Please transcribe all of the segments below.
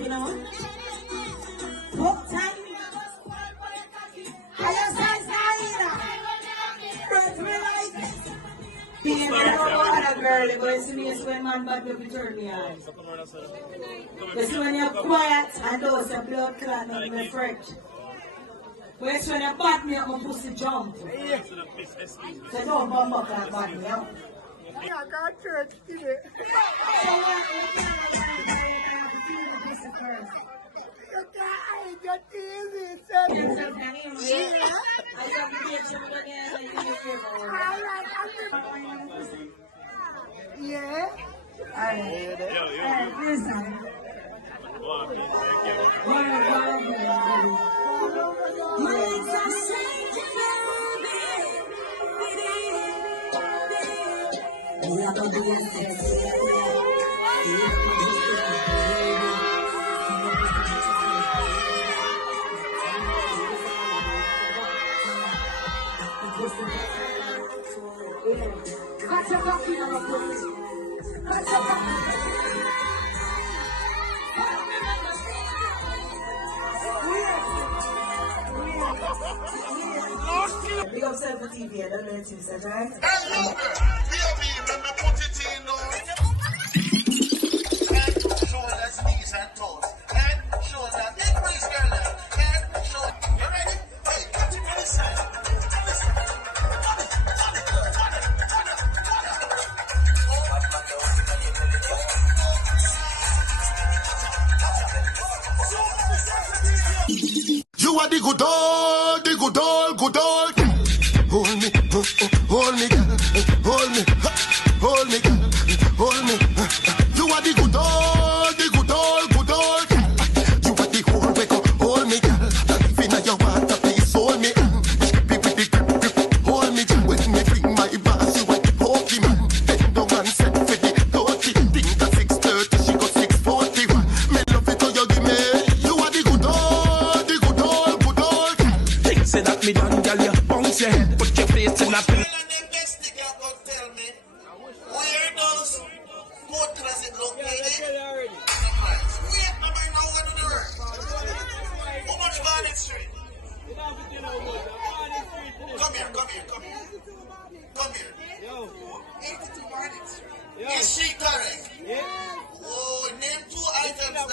you know. Book time. I just size but me like being a girl, but you see me when man bad up turn me on. You see when you're quiet and those your blood clot and me fresh. But it's when you bat me up, my pussy jump. So don't bump up and bat me up. I got church today. So what? I got easy, son. Yeah. I got to get some money and I Yeah. Alright, listen. Catch a coffee on a plate. Catch a coffee. Big up Selfi TV, I don't know what you said, right? Hello, baby, let me put it in now. Head, shoulders, knees, and toes. Head, shoulders, increase your leg. Head, shoulders. You ready? Hey, cut it to the side. You are the good old, the good old, good old. Hold me, hold me, hold me, hold me, hold me. You are the good old, the good old, good old. You are the whole way, hold me, even if you want to please hold me. Grip with the grip, hold me. When me bring my bass, you are the Pokemon. Then the man said for the dirty. Think at 6:30, she got 6:41. Me love it how you give me. You are the good old, the good old, good old. Say that me done, girl, you bounce your head, put your face in a pin. Well, and the best thing you can tell me, where does court classic located? Wait, I'm going to do the work. How much Barnet Street? Come here. Come here. 82 Barnet Street. Is she correct? Yeah. Oh, name 2 items that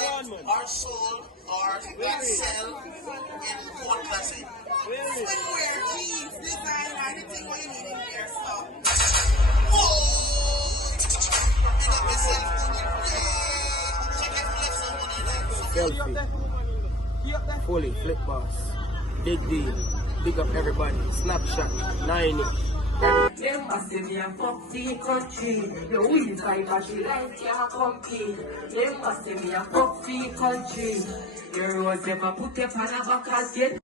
are sold or that sell in court classic. Swimwear, jeans, design, anything what you need in here, so. Whoa! Selfi, fully, flip boss, big deal, big up everybody, Snapchat, 90. Them must say me a fuck the country. The wheels like a she like can't compete. Them must say me a fuck the country. The roads never put up on a back as yet.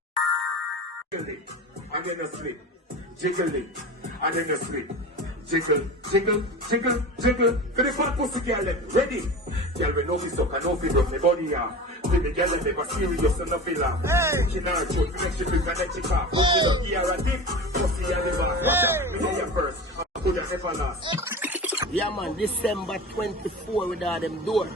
Jiggle it, and then a slip. Jiggle it, and then a slip. Jiggle, jiggle, jiggle, jiggle. For the fat pussy girl, ready. Girl, we know we suck and know we rub my body off. For the girl, never serious and no filler. She not a joke, make she bring an ethic off. Put it up here and dip, pussy and the boss. Watch out, me get you first. I'm good at never last. Yeah man, December 24 with all them door.